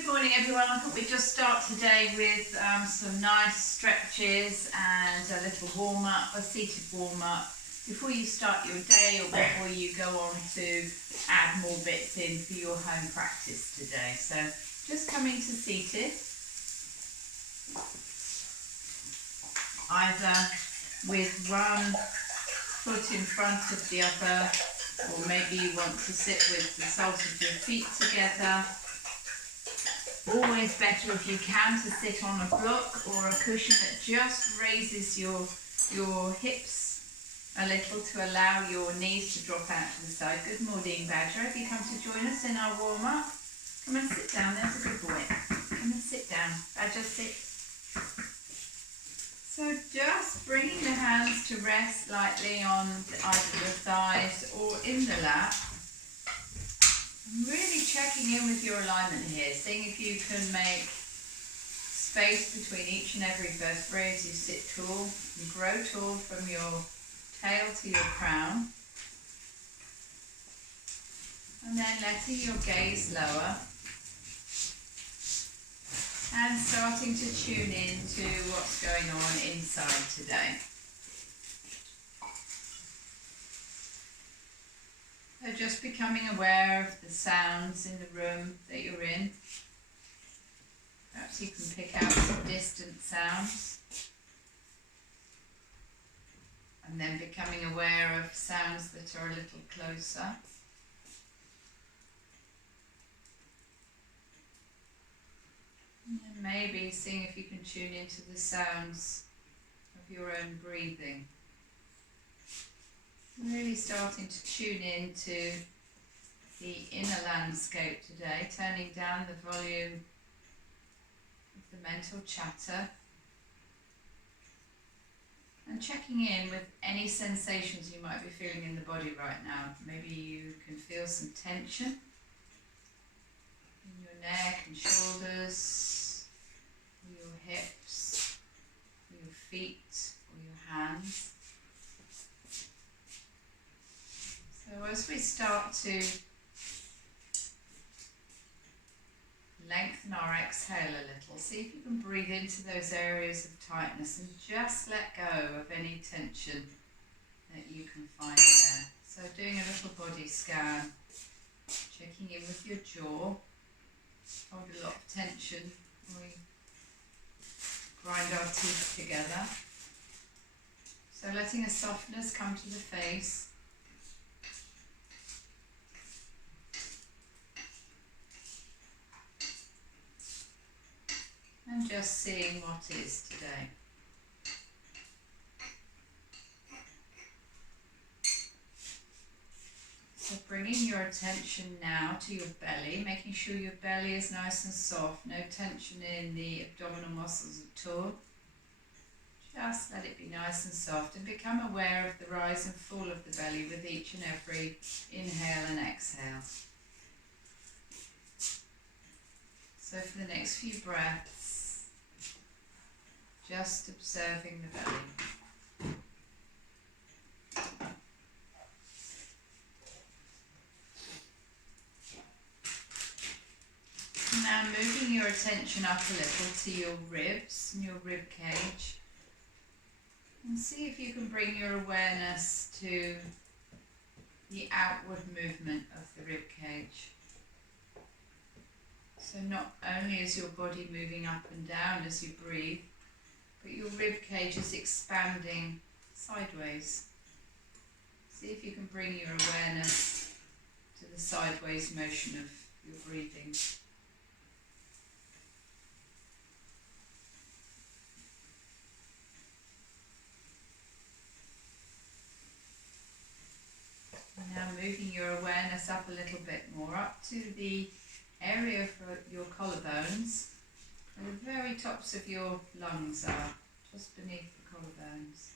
Good morning everyone. I thought we'd just start today with some nice stretches and a little warm-up, a seated warm-up before you start your day or before you go on to add more bits in for your home practice today. So just coming to seated, either with one foot in front of the other, or maybe you want to sit with the soles of your feet together. Always better if you can to sit on a block or a cushion that just raises your hips a little to allow your knees to drop out to the side. Good morning, Badger. Have you come to join us in our warm-up? Come and sit down. There's a good boy. Come and sit down. Badger, sit. So just bringing the hands to rest lightly on either the thighs or in the lap. Really checking in with your alignment here, seeing if you can make space between each and every vertebrae as you sit tall and grow tall from your tail to your crown. And then letting your gaze lower and starting to tune in to what's going on inside today. So just becoming aware of the sounds in the room that you're in. Perhaps you can pick out some distant sounds. And then becoming aware of sounds that are a little closer. And then maybe seeing if you can tune into the sounds of your own breathing. Really starting to tune into the inner landscape today, turning down the volume of the mental chatter and checking in with any sensations you might be feeling in the body right now. Maybe you can feel some tension in your neck and shoulders, or your hips, or your feet, or your hands. So as we start to lengthen our exhale a little, see if you can breathe into those areas of tightness and just let go of any tension that you can find there. So doing a little body scan, checking in with your jaw, hold a lot of tension when we grind our teeth together. So letting a softness come to the face. And just seeing what is today. So bringing your attention now to your belly, making sure your belly is nice and soft, no tension in the abdominal muscles at all. Just let it be nice and soft and become aware of the rise and fall of the belly with each and every inhale and exhale. So for the next few breaths, just observing the belly. Now moving your attention up a little to your ribs and your rib cage. And see if you can bring your awareness to the outward movement of the rib cage. So not only is your body moving up and down as you breathe, but your rib cage is expanding sideways. See if you can bring your awareness to the sideways motion of your breathing. Now moving your awareness up a little bit more, up to the area for your collarbones. And the very tops of your lungs are just beneath the collarbones.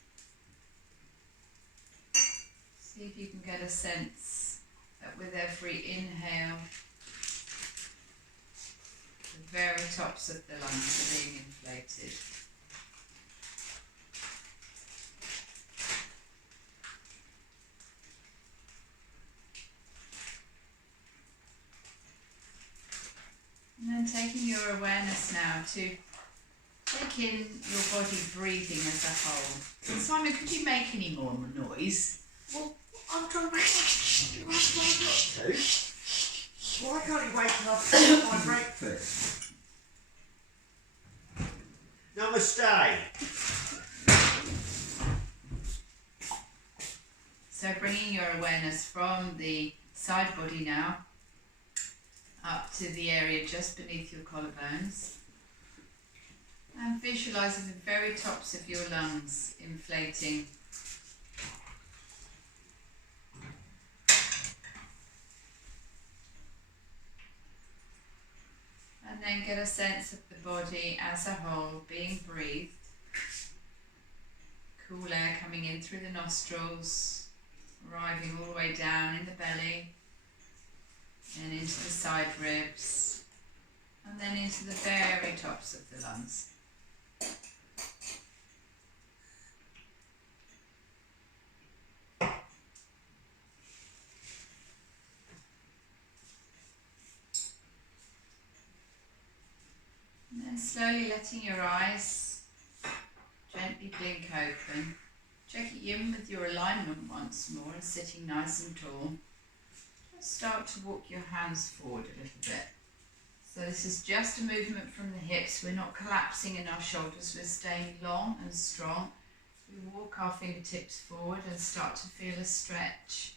See if you can get a sense that with every inhale, the very tops of the lungs are being inflated. And then taking taking your awareness now to take in your body breathing as a whole. Simon, could you make any more noise? Well, I'm trying to make to. Why can't you wake up for my breakfast? Namaste. So bringing your awareness from the side body now up to the area just beneath your collarbones, and visualizing the very tops of your lungs inflating. And then get a sense of the body as a whole being breathed. Cool air coming in through the nostrils, arriving all the way down in the belly, and into the side ribs, and then into the very tops of the lungs. And then slowly letting your eyes gently blink open. Checking in with your alignment once more and sitting nice and tall. Just start to walk your hands forward a little bit. So this is just a movement from the hips. We're not collapsing in our shoulders. We're staying long and strong. We walk our fingertips forward and start to feel a stretch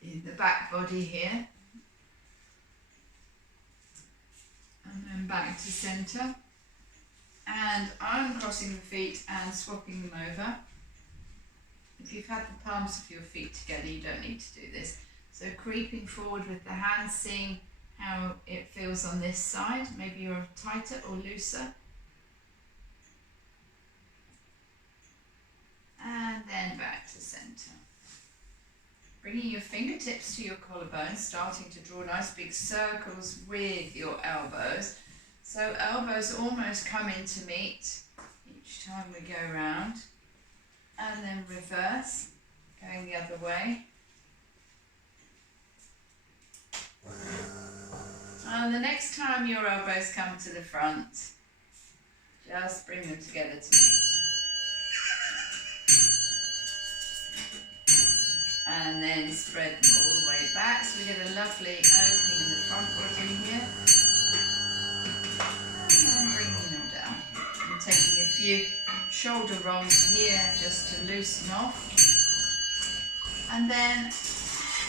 in the back body here. And then back to centre. And uncrossing the feet and swapping them over. If you've had the palms of your feet together, you don't need to do this. So creeping forward with the hands, seeing how it feels on this side. Maybe you're tighter or looser. And then back to centre. Bringing your fingertips to your collarbones, starting to draw nice big circles with your elbows. So elbows almost come in to meet each time we go round. And then reverse, going the other way. And the next time your elbows come to the front, just bring them together to meet. And then spread them all the way back. So we get a lovely opening in the front body here. And bringing them down. And taking a few shoulder rolls here just to loosen off. And then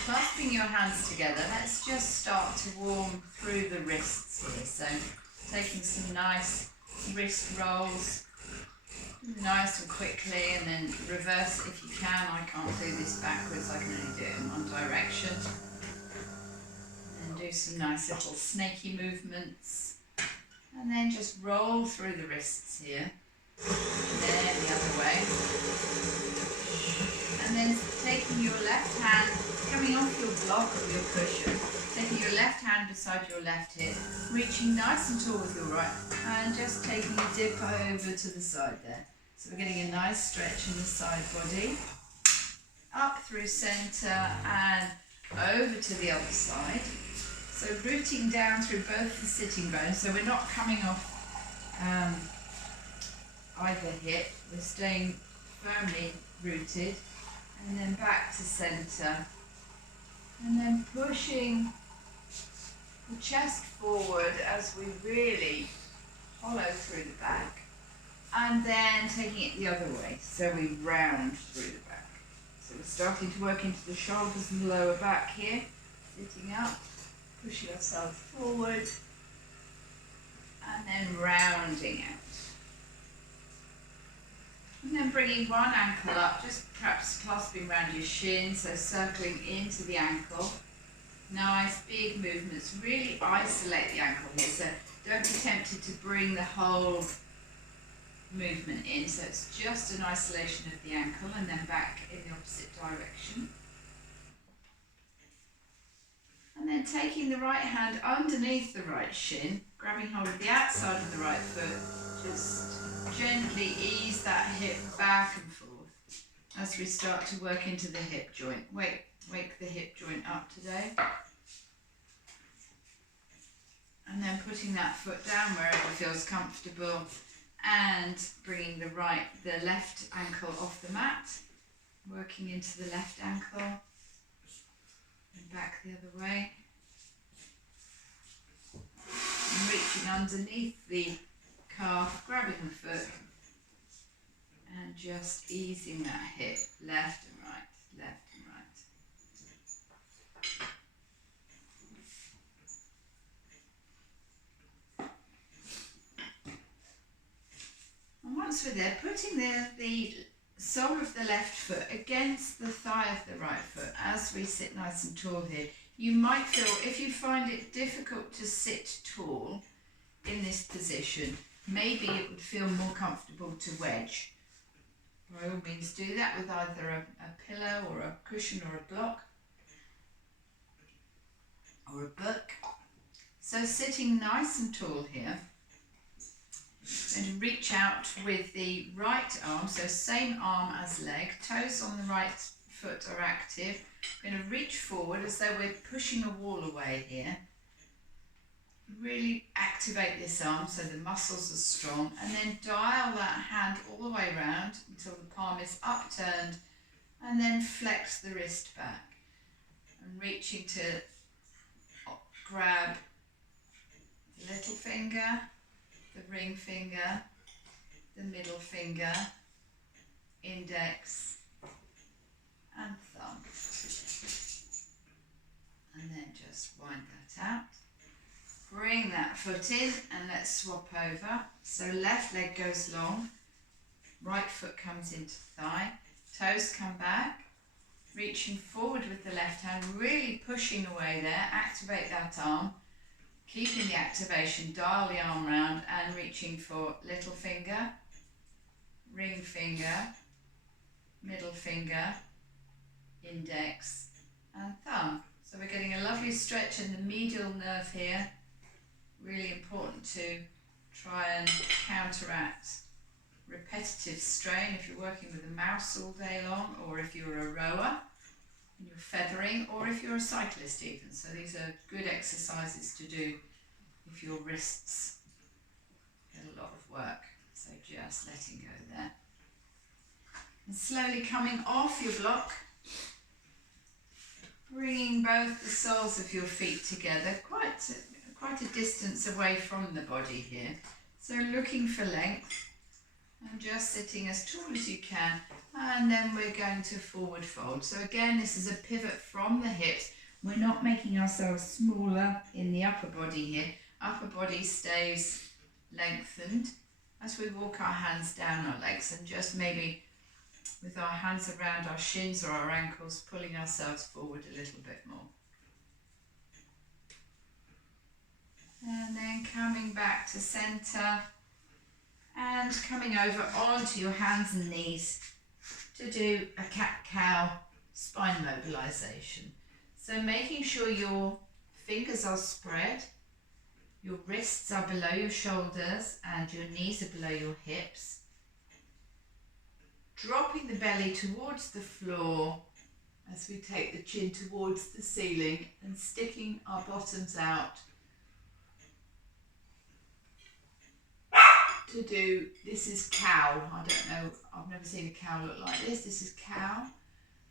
clasping your hands together, let's just start to warm through the wrists here. So taking some nice wrist rolls, nice and quickly, and then reverse if you can. I can't do this backwards, I can only do it in one direction. And do some nice little snaky movements. And then just roll through the wrists here. And then the other way. And then taking your left hand, coming off your block or your cushion, taking your left hand beside your left hip, reaching nice and tall with your right, and just taking a dip over to the side there. So we're getting a nice stretch in the side body, up through centre and over to the other side. So rooting down through both the sitting bones, so we're not coming off either hip, we're staying firmly rooted, and then back to centre, and then pushing the chest forward as we really hollow through the back, and then taking it the other way, so we round through the back. So we're starting to work into the shoulders and lower back here, sitting up, pushing ourselves forward, and then rounding out. And then bringing one ankle up, just perhaps clasping around your shin, so circling into the ankle. Nice big movements, really isolate the ankle here, so don't be tempted to bring the whole movement in, so it's just an isolation of the ankle and then back in the opposite direction. And then taking the right hand underneath the right shin, grabbing hold of the outside of the right foot, just gently ease that hip back and forth as we start to work into the hip joint. Wake the hip joint up today. And then putting that foot down wherever feels comfortable and bringing the left ankle off the mat, working into the left ankle and back the other way. And reaching underneath the calf, grabbing the foot and just easing that hip, left and right, left and right. And once we're there, putting the sole of the left foot against the thigh of the right foot as we sit nice and tall here. You might feel, if you find it difficult to sit tall in this position, maybe it would feel more comfortable to wedge. By all means do that with either a pillow or a cushion or a block or a book. So sitting nice and tall here, and reach out with the right arm, so same arm as leg, toes on the right foot are active. We're going to reach forward as though we're pushing a wall away here. Really activate this arm so the muscles are strong, and then dial that hand all the way around until the palm is upturned, and then flex the wrist back. And reaching to grab the little finger, the ring finger, the middle finger, index and thumb. And then just wind that out. Bring that foot in and let's swap over. So left leg goes long, right foot comes into thigh, toes come back, reaching forward with the left hand, really pushing away there, activate that arm. Keeping the activation, dial the arm round and reaching for little finger, ring finger, middle finger, index and thumb. So we're getting a lovely stretch in the medial nerve here. Really important to try and counteract repetitive strain if you're working with a mouse all day long, or if you're a rower and you're feathering, or if you're a cyclist even. So these are good exercises to do if your wrists get a lot of work. So just letting go there. And slowly coming off your block, bringing both the soles of your feet together, quite a distance away from the body here. So looking for length and just sitting as tall as you can, and then we're going to forward fold. So again, this is a pivot from the hips. We're not making ourselves smaller in the upper body here. Upper body stays lengthened as we walk our hands down our legs, and just maybe with our hands around our shins or our ankles, pulling ourselves forward a little bit more. And then coming back to centre and coming over onto your hands and knees to do a cat-cow spine mobilisation. So making sure your fingers are spread, your wrists are below your shoulders and your knees are below your hips. Dropping the belly towards the floor as we take the chin towards the ceiling and sticking our bottoms out to do, this is cow. I don't know, I've never seen a cow look like this. This is cow.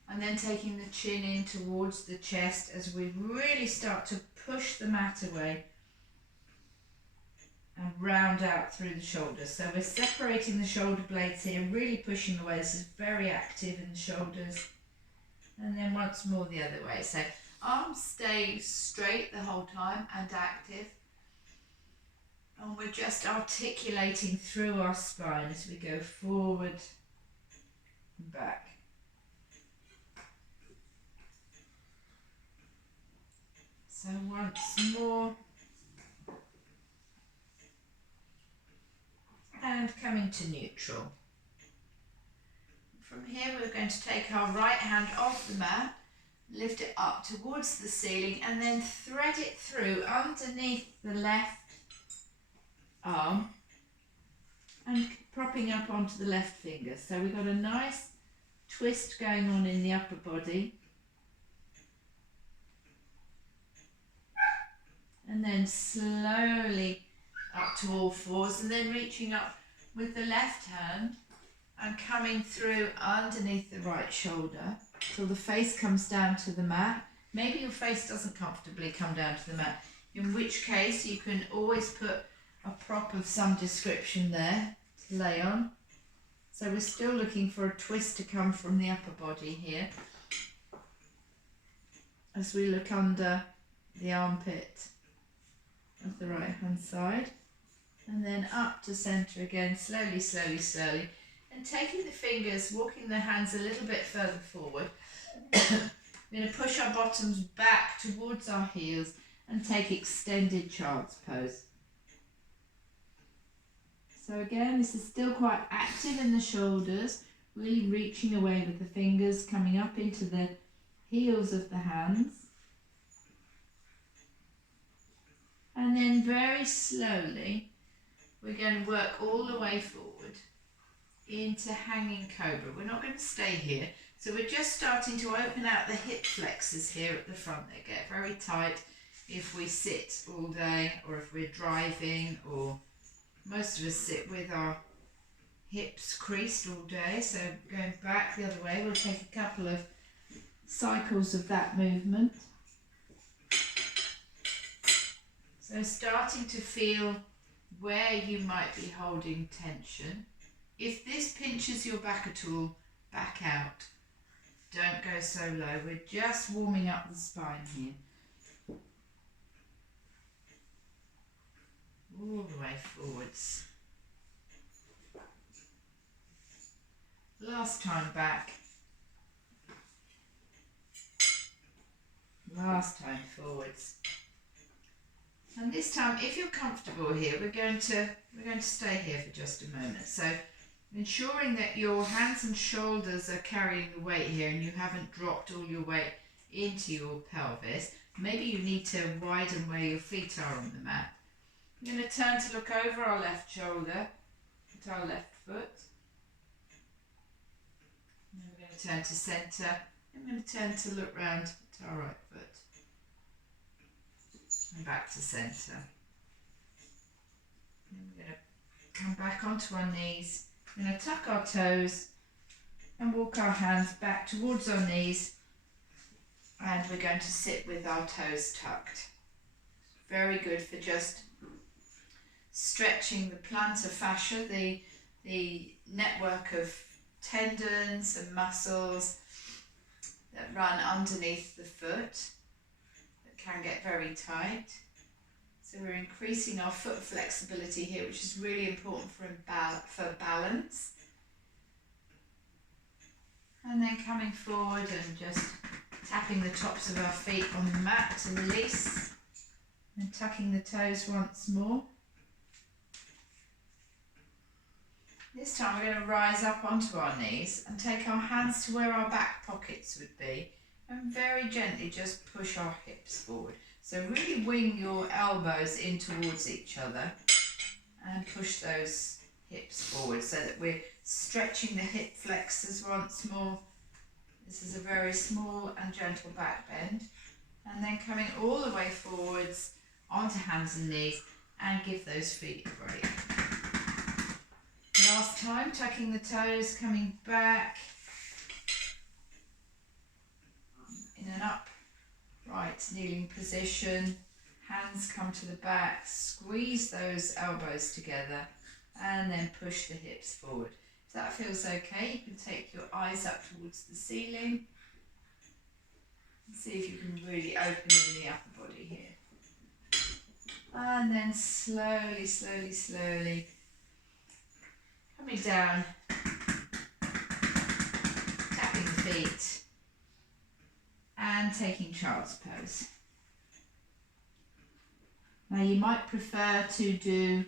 And then taking the chin in towards the chest as we really start to push the mat away and round out through the shoulders. So we're separating the shoulder blades here, really pushing away. This is very active in the shoulders. And then once more the other way. So arms stay straight the whole time and active. And we're just articulating through our spine as we go forward and back. So once more. And coming to neutral. From here we're going to take our right hand off the mat, lift it up towards the ceiling and then thread it through underneath the left arm and propping up onto the left finger. So we've got a nice twist going on in the upper body. And then slowly up to all fours, and then reaching up with the left hand and coming through underneath the right shoulder till the face comes down to the mat. Maybe your face doesn't comfortably come down to the mat, in which case you can always put a prop of some description there to lay on. So we're still looking for a twist to come from the upper body here as we look under the armpit of the right hand side, and then up to centre again, slowly, slowly, slowly, and taking the fingers, walking the hands a little bit further forward. We're going to push our bottoms back towards our heels and take extended child's pose. So again, this is still quite active in the shoulders, really reaching away with the fingers, coming up into the heels of the hands. And then very slowly, we're going to work all the way forward into hanging cobra. We're not going to stay here. So we're just starting to open out the hip flexors here at the front. They get very tight if we sit all day, or if we're driving, or most of us sit with our hips creased all day. So going back the other way, we'll take a couple of cycles of that movement. So starting to feel where you might be holding tension. If this pinches your back at all, back out. Don't go so low. We're just warming up the spine here. All the way forwards. Last time back. Last time forwards. And this time, if you're comfortable here, we're going to stay here for just a moment. So ensuring that your hands and shoulders are carrying the weight here and you haven't dropped all your weight into your pelvis. Maybe you need to widen where your feet are on the mat. I'm going to turn to look over our left shoulder at our left foot. And then we're going to turn to centre. I'm going to turn to look round to our right foot. And back to centre. And we're going to come back onto our knees. We're going to tuck our toes and walk our hands back towards our knees, and we're going to sit with our toes tucked. Very good for just stretching the plantar fascia, the network of tendons and muscles that run underneath the foot that can get very tight. So we're increasing our foot flexibility here, which is really important for balance. And then coming forward and just tapping the tops of our feet on the mat to release. And tucking the toes once more. This time we're going to rise up onto our knees and take our hands to where our back pockets would be. And very gently just push our hips forward. So really wing your elbows in towards each other and push those hips forward so that we're stretching the hip flexors once more. This is a very small and gentle back bend. And then coming all the way forwards onto hands and knees and give those feet a break. Last time, tucking the toes, coming back in an upright kneeling position. Hands come to the back, squeeze those elbows together and then push the hips forward. If that feels okay, you can take your eyes up towards the ceiling and see if you can really open in the upper body here. And then slowly, slowly, slowly coming down, tapping the feet and taking child's pose. Now you might prefer to do,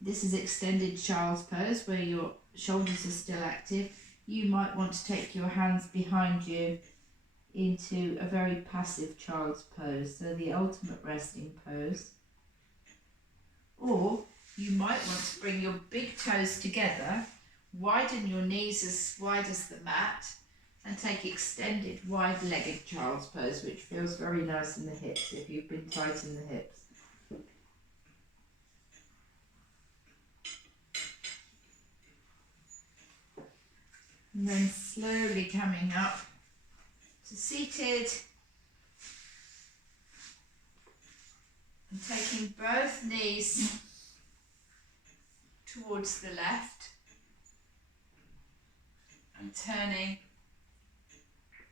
this is extended child's pose where your shoulders are still active. You might want to take your hands behind you into a very passive child's pose, so the ultimate resting pose. Or you might want to bring your big toes together, widen your knees as wide as the mat, And take extended wide-legged child's pose, which feels very nice in the hips if you've been tight in the hips. And then slowly coming up to seated. And taking both knees towards the left. And turning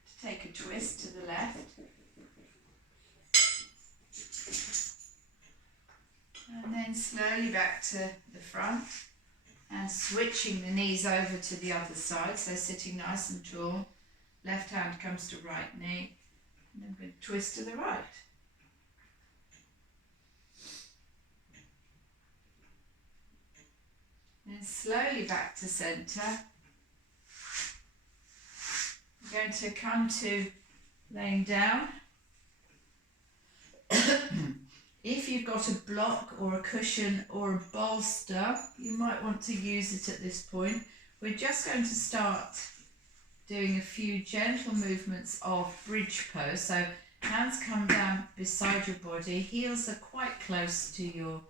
to take a twist to the left. And then slowly back to the front. And switching the knees over to the other side, so sitting nice and tall. Left hand comes to right knee. And then we're going to twist to the right. And slowly back to centre. We're going to come to laying down. If you've got a block or a cushion or a bolster, you might want to use it at this point. We're just going to start doing a few gentle movements of bridge pose. So hands come down beside your body, heels are quite close to your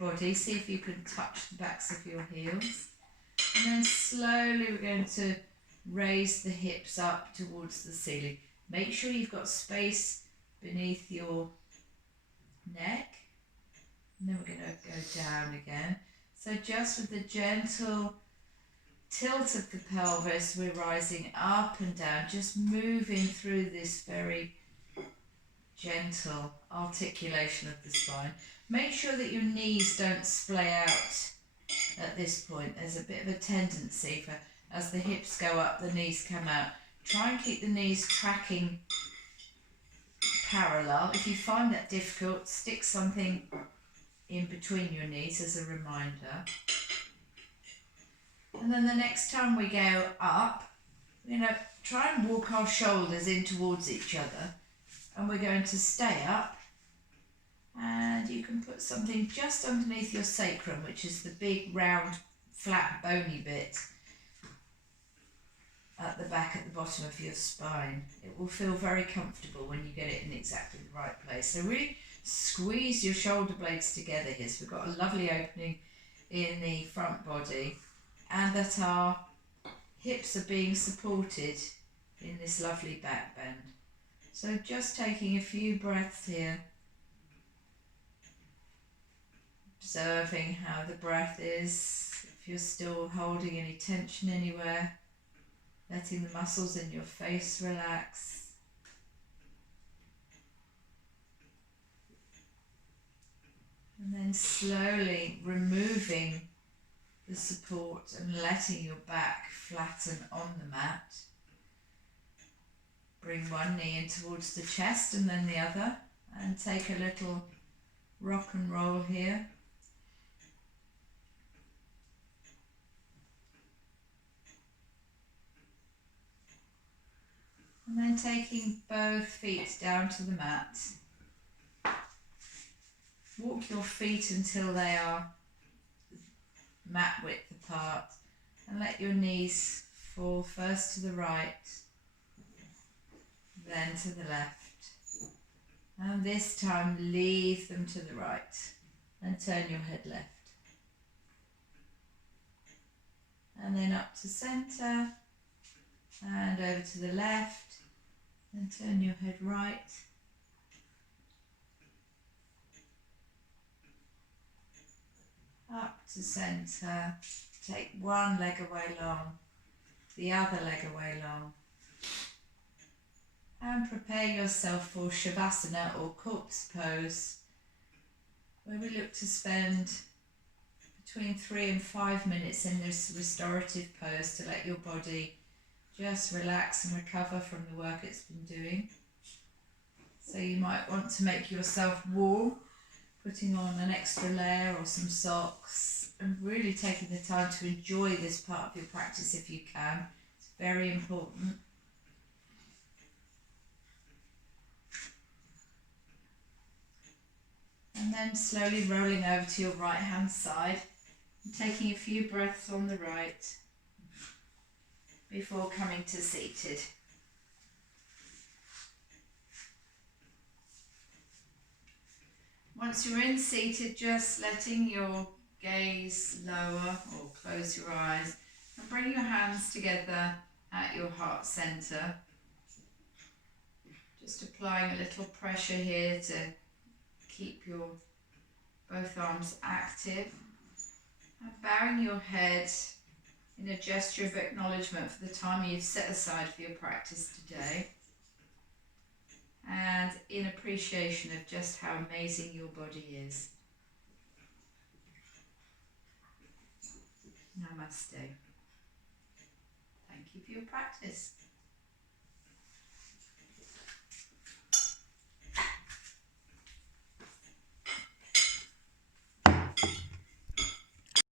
body. See if you can touch the backs of your heels. And then slowly we're going to raise the hips up towards the ceiling. Make sure you've got space beneath your neck. And then we're going to go down again. So just with the gentle tilt of the pelvis, we're rising up and down, just moving through this very gentle articulation of the spine. Make sure that your knees don't splay out at this point. There's a bit of a tendency for, as the hips go up, the knees come out. Try and keep the knees tracking parallel. If you find that difficult, stick something in between your knees as a reminder. And then the next time we go up, we're going to try and walk our shoulders in towards each other. And we're going to stay up. And you can put something just underneath your sacrum, which is the big, round, flat, bony bit at the back, at the bottom of your spine. It will feel very comfortable when you get it in exactly the right place. So really squeeze your shoulder blades together here. So we've got a lovely opening in the front body, and that our hips are being supported in this lovely back bend. So just taking a few breaths here, observing how the breath is, if you're still holding any tension anywhere, letting the muscles in your face relax. And then slowly removing the support and letting your back flatten on the mat. Bring one knee in towards the chest and then the other, and take a little rock and roll here. And then taking both feet down to the mat. Walk your feet until they are mat width apart, and let your knees fall first to the right, then to the left. And this time leave them to the right and turn your head left. And then up to centre and over to the left, and turn your head right. Up to centre, take one leg away long, the other leg away long, and prepare yourself for Shavasana or corpse pose, where we look to spend between 3 and 5 minutes in this restorative pose to let your body just relax and recover from the work it's been doing. So you might want to make yourself warm, putting on an extra layer or some socks, and really taking the time to enjoy this part of your practice if you can. It's very important. And then slowly rolling over to your right hand side and taking a few breaths on the right before coming to seated. Once you're in seated, just letting your gaze lower or close your eyes and bring your hands together at your heart centre. Just applying a little pressure here to keep your both arms active. And bowing your head in a gesture of acknowledgement for the time you've set aside for your practice today. And in appreciation of just how amazing your body is. Namaste. Thank you for your practice.